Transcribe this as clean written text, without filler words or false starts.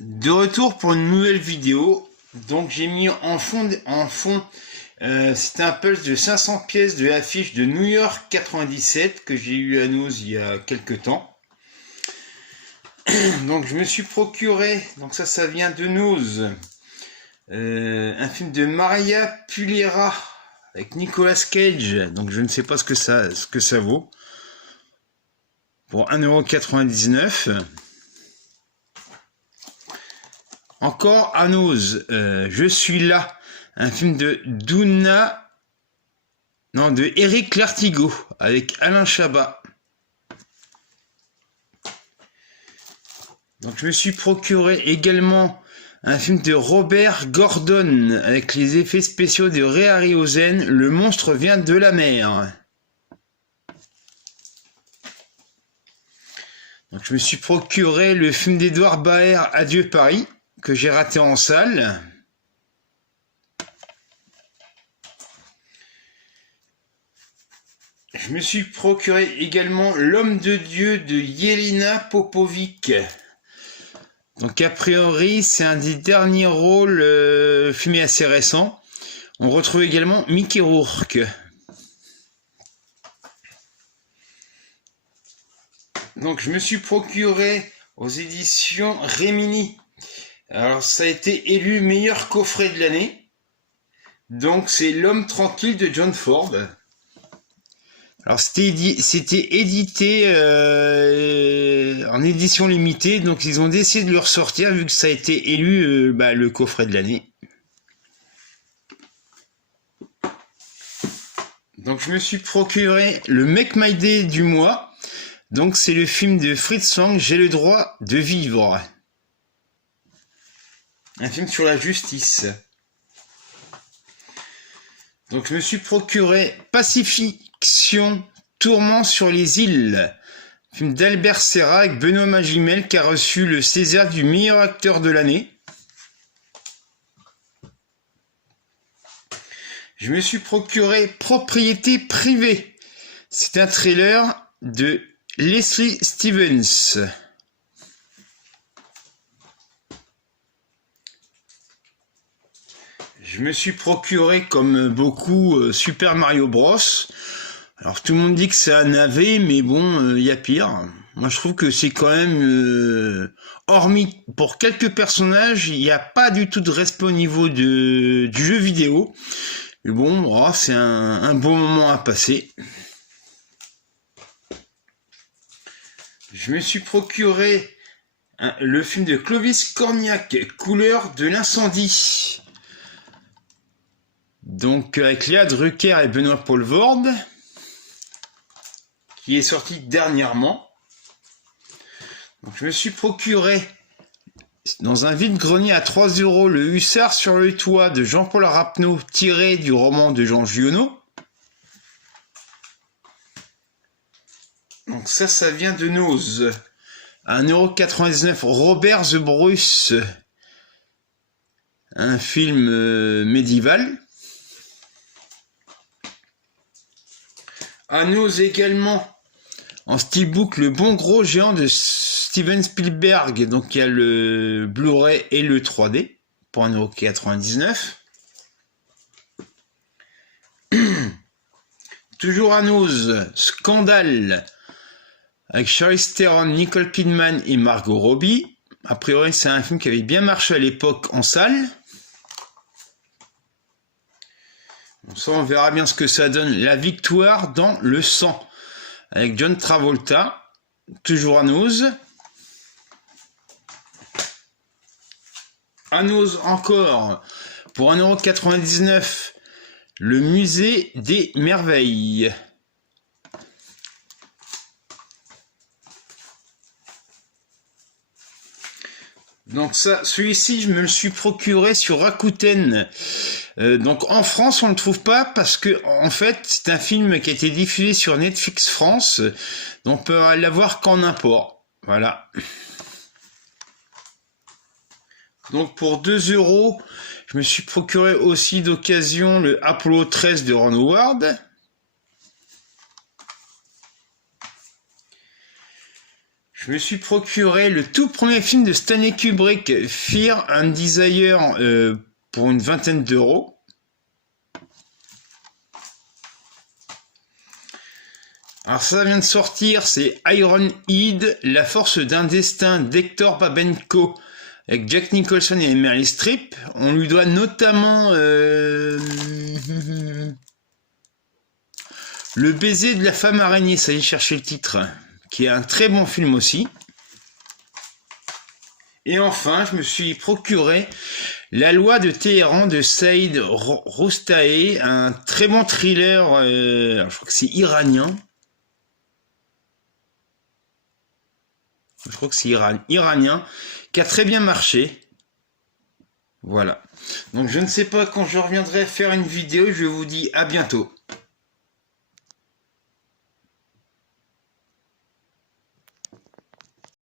De retour pour une nouvelle vidéo. Donc j'ai mis en fond, c'est un puzzle de 500 pièces de l'affiche de New York 97 que j'ai eu à nous il y a quelques temps. Donc je me suis procuré, donc ça vient de Nose, un film de Maria Pulera avec Nicolas Cage. Donc je ne sais pas ce que ça vaut. Pour 1,99 €. Encore à Nose, je suis là, un film de Éric Lartigot avec Alain Chabat. Donc je me suis procuré également un film de Robert Gordon avec les effets spéciaux de Ray Harryhausen, Le monstre vient de la mer. Donc je me suis procuré le film d'Edouard Baer, Adieu Paris, que j'ai raté en salle. Je me suis procuré également L'homme de Dieu de Yelena Popovic. Donc a priori c'est un des derniers rôles filmés assez récents. On retrouve également Mickey Rourke. Donc je me suis procuré aux éditions Rémini. Alors ça a été élu meilleur coffret de l'année. Donc c'est L'homme tranquille de John Ford. Alors c'était édité en édition limitée, donc ils ont décidé de le ressortir vu que ça a été élu le coffret de l'année. Donc je me suis procuré le Make My Day du mois. Donc c'est le film de Fritz Lang, J'ai le droit de vivre. Un film sur la justice. Donc je me suis procuré Pacifiction, Tourment sur les îles. Film d'Albert Serra avec Benoît Magimel qui a reçu le César du meilleur acteur de l'année. Je me suis procuré Propriété privée. C'est un thriller de Leslie Stevens. Je me suis procuré, comme beaucoup, Super Mario Bros. Alors tout le monde dit que c'est un navet, mais bon, il y a pire. Moi je trouve que c'est quand même, hormis pour quelques personnages, il n'y a pas du tout de respect au niveau du jeu vidéo. Mais bon, c'est un bon moment à passer. Je me suis procuré le film de Clovis Cornillac, Couleur de l'incendie. Donc avec Léa Drucker et Benoît Poelvoorde, qui est sorti dernièrement. Donc je me suis procuré dans un vide-grenier à 3 € le Hussard sur le toit de Jean-Paul Rapneau, tiré du roman de Jean Giono. Donc ça vient de Nose. À 1,99 €, Robert the Bruce, un film médiéval. À Nose également, en steelbook, Le bon gros géant de Steven Spielberg. Donc il y a le Blu-ray et le 3D pour 1,99 €. Toujours à Nose, Scandale avec Charlize Theron, Nicole Kidman et Margot Robbie. A priori c'est un film qui avait bien marché à l'époque en salle. Bon, ça on verra bien ce que ça donne. La victoire dans le sang avec John Travolta. Toujours à Nose. À Nose encore, pour 1,99 €, le musée des merveilles. Donc celui-ci, je me le suis procuré sur Rakuten. Donc en France, on ne le trouve pas parce que en fait, c'est un film qui a été diffusé sur Netflix France. Donc on peut l'avoir qu'en import. Voilà. Donc pour 2 €, je me suis procuré aussi d'occasion le Apollo 13 de Ron Howard. Je me suis procuré le tout premier film de Stanley Kubrick, Fear and Desire, pour une vingtaine d'euros. Alors ça vient de sortir, c'est Ironhide, la force d'un destin d'Hector Babenco, avec Jack Nicholson et Meryl Streep. On lui doit notamment Le baiser de la femme araignée, ça y est, chercher le titre, qui est un très bon film aussi. Et enfin, je me suis procuré La loi de Téhéran de Saïd Rostaé, un très bon thriller, je crois que c'est iranien. Je crois que c'est iranien, qui a très bien marché. Voilà. Donc je ne sais pas quand je reviendrai faire une vidéo, je vous dis à bientôt.